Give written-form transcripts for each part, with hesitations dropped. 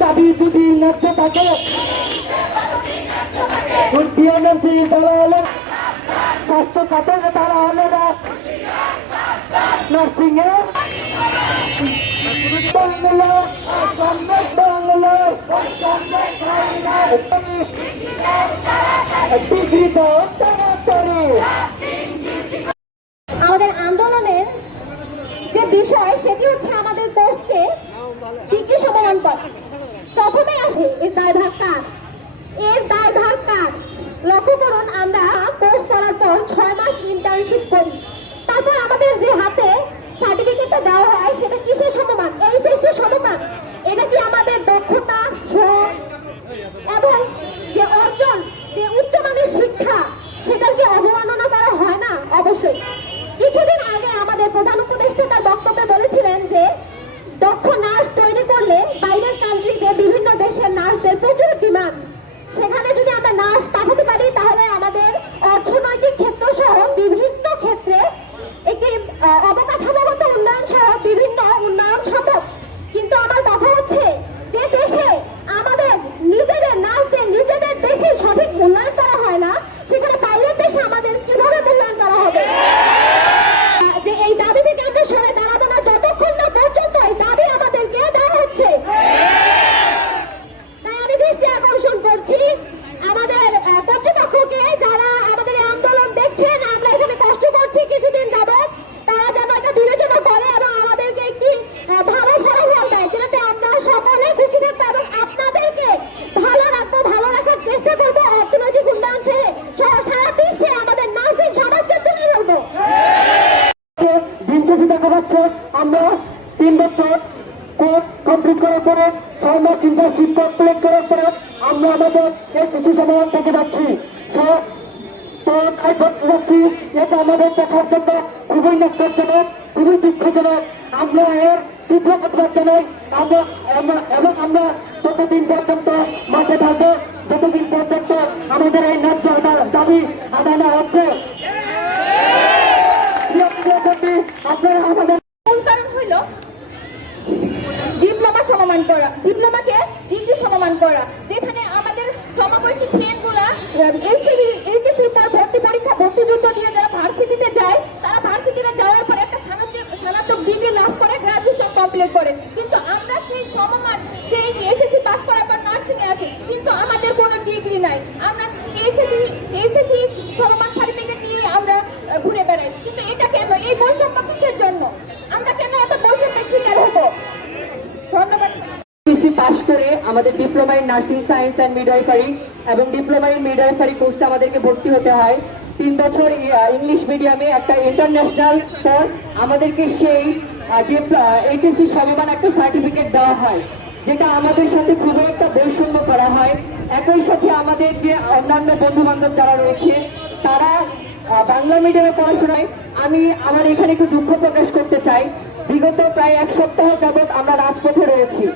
দাবি যদি ন্যায্য থাকে তারা হলো স্বাস্থ্য খাতের তারা হলো না নার্সিং এর আমাদের আন্দোলনের যে বিষয় সেটি হচ্ছে আমাদের পোস্টকে ডিগ্রি সমমান করা। প্রথমে আসে এর দায়ভার কার, লক্ষ্য করুন, আমরা কোর্স করার পর 6 মাস ইন্টার্নশিপ করি, তারপর আমাদের যে হাতে সার্টিফিকেটটা দেওয়া হয় সেটা কিসের সমমান? এইচএসসি সমমান। এটা কি আমাদের দক্ষতা, শ্রম এবং যে অর্জন, যে উচ্চমানের শিক্ষা, সেটাকে অবমাননা করা হয় না? অবশ্যই। কিছুদিন আগে আমাদের প্রধান উপদেষ্টা তার বক্তব্যে বলেছিলেন যে দক্ষ নার্স তৈরি করলে বাইরের কান্ট্রিতে বিভিন্ন দেশের নার্সদের প্রচুর ডিমান্ড, সেখানে যদি আমরা নার্স পাঠাতে পারি তাহলে আমাদের অর্থনৈতিক ক্ষেত্র সহ বিভিন্ন ক্ষেত্রে একটি অবকাঠামোগত উন্নয়ন সহ বিভিন্ন উন্নয়ন সম্ভব। কিন্তু আমার কথা হচ্ছে যে দেশে আমাদের নিজেদের নার্সদের নিজেদের দেশে সঠিক মূল্যায়ন করা হয় না, সেখানে বাইরের দেশে আমাদের কিভাবে মূল্যায়ন করা হবে? যে এই দাবি থেকে আমরা সরে দাঁড়াবো না যতক্ষণ না পর্যন্ত এই দাবি আমাদেরকে দেওয়া হচ্ছে। তাই আমি দৃষ্টি আকর্ষণ করছি আমাদের কর্তৃপক্ষকে, যারা আমাদের এই আন্দোলন দেখছেন, আমরা এখানে কষ্ট করছি কিছুদিন যাবত, তারা যেন এটা বিবেচনা করে এবং আমাদেরকে একটি ভালো ফলাফল দেয়, যেটাতে আমরা সকলে খুশি থাকবো এবং আপনাদেরকে ভালো রাখবো, ভালো রাখার চেষ্টা করবো, অর্থনৈতিক উন্নয়ন সহ সারা বিশ্বে আমাদের নার্সিং সমাজকে তুলে ধরবো। দিন শেষে দেখা যাচ্ছে আমরা 3 বছর কোর্স কমপ্লিট করার পরে 6 মাস ইন্টার্নশিপ কমপ্লিট করার পরে আমরা আমাদের এইচএসসি সমাধান থেকে যাচ্ছি। এটা আমাদের দেশের জন্য খুবই ন্যাক্কারজনক, খুবই দুঃখজনক। আমরা এর তীব্র প্রতিবাদ জানাই এবং আমরা ততদিন পর্যন্ত মাঠে থাকবো যতদিন পর্যন্ত আমাদের এই ন্যায্য দাবি আদায় না হচ্ছে। আপনারা আমাদের মূল কারণ হইল ডিপ্লোমা সমমান করা, ডিপ্লোমাকে ডিগ্রি সমমান করা, যেখানে আমাদের সমবয়সী ফ্রেন্ডগুলা এইচএসসি তার ভর্তিযুদ্ধ দিয়ে যারা ভার্সিটিতে যায়, তারা ভার্সিটিতে যাওয়ার পরে একটা স্নাতক ডিগ্রি লাভ করে, গ্রাজুয়েশন কমপ্লিট করে, কিন্তু আমরা সেই সমমান সেই এইচএসসি পাস করার পর নার্সিং এ আছি, কিন্তু আমাদের কোনো ডিগ্রি নাই। আমরা এইচএসসি সমমান সার্টিফিকেট নিয়ে আমরা ঘুরে বেড়াই। কিন্তু এটা কেন? এই বৈষম্য কিসের জন্য? আমরা কেন এত বৈষম্যের শিকার হবো? ধন্যবাদ। পাস করে আমাদের diploma in nursing science and midwifery এবং ডিপ্লোমা ইন মিডওয়াইফারি কোর্সে আমাদেরকে ভর্তি হতে হয়। 3 বছর ইংলিশ মিডিয়ামে একটা ইন্টারন্যাশনাল পর আমাদেরকে সেই এইচএসসি সমমান একটা সার্টিফিকেট দেওয়া হয়, যেটা আমাদের সাথে খুবই একটা বৈষম্য করা হয়। একই সাথে আমাদের যে অন্যান্য বন্ধু বান্ধব যারা রয়েছে তারা বাংলা মিডিয়ামে পড়াশোনায়, আমি আমার এখানে একটু দুঃখ প্রকাশ করতে চাই। বিগত প্রায় 1 সপ্তাহ যাবৎ আমরা রাজপথে রয়েছি।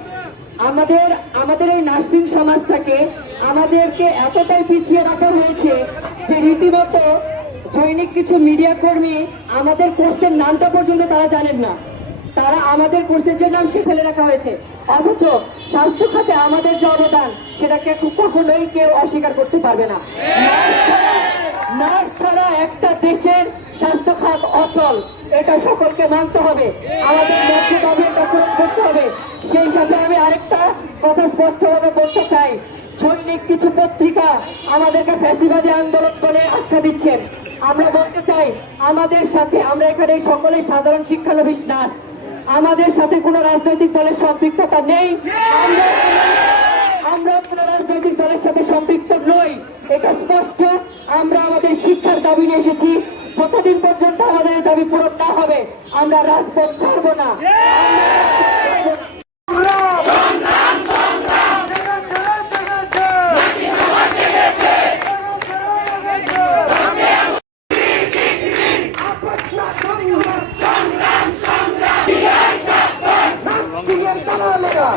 আমাদের এই নার্সিং সমাজটাকে আমাদেরকে এতটাই পিছিয়ে রাখা হয়েছে যে রীতিমতো জৈনিক কিছু মিডিয়া কর্মী আমাদের কোর্সের নামটা পর্যন্ত তারা জানেন না। তারা আমাদের কোর্সের যে নাম সে ফেলে রাখা হয়েছে, অথচ স্বাস্থ্য খাতে আমাদের যে অবদান সেটাকে কখনোই কেউ অস্বীকার করতে পারবে না। নার্স ছাড়া একটা দেশের স্বাস্থ্য খাত অচল, এটা সকলকে মানতে হবে, আমাদের ন্যায্য দাবি এটা পূরণ করতে হবে। সেই সাথে আমি আরেকটা কথা স্পষ্টভাবে বলতে চাই, সৈনিক কিছু পত্রিকা আমাদেরকে ফ্যাসিবাদী আন্দোলন বলে আখ্যা দিচ্ছেন। আমরা বলতে চাই আমাদের সাথে, আমরা এখানে সকলেই সাধারণ শিক্ষানবিশ নার্স, আমাদের সাথে কোনো রাজনৈতিক দলের সম্পৃক্ততা নেই, আমরা কোনো রাজনৈতিক দলের সাথে সম্পৃক্ত নই, এটা স্পষ্ট। আমরা আমাদের শিক্ষার দাবি নিয়ে এসেছি, যতদিন পর্যন্ত আমাদের এই দাবি পূরণ না হবে আমরা রাজপথ ছাড়বো না।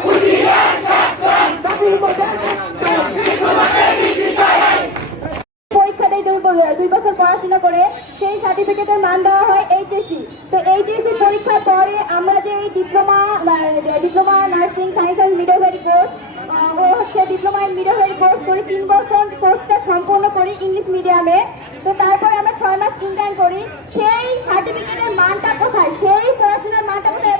হুঁশিয়ার সায়েন্স অ্যান্ড মিডওয়াইফারি কোর্স। ও হচ্ছে ডিপ্লোমা ইন মিডওয়াইফারি কোর্স করি, 3 বছর কোর্সটা সম্পূর্ণ করি ইংলিশ মিডিয়ামে। তো তারপরে আমরা 6 মাস ইন্টার্ন করি। সেই সার্টিফিকেটের মানটা কোথায়, সেই পড়াশোনার মানটা কোথায়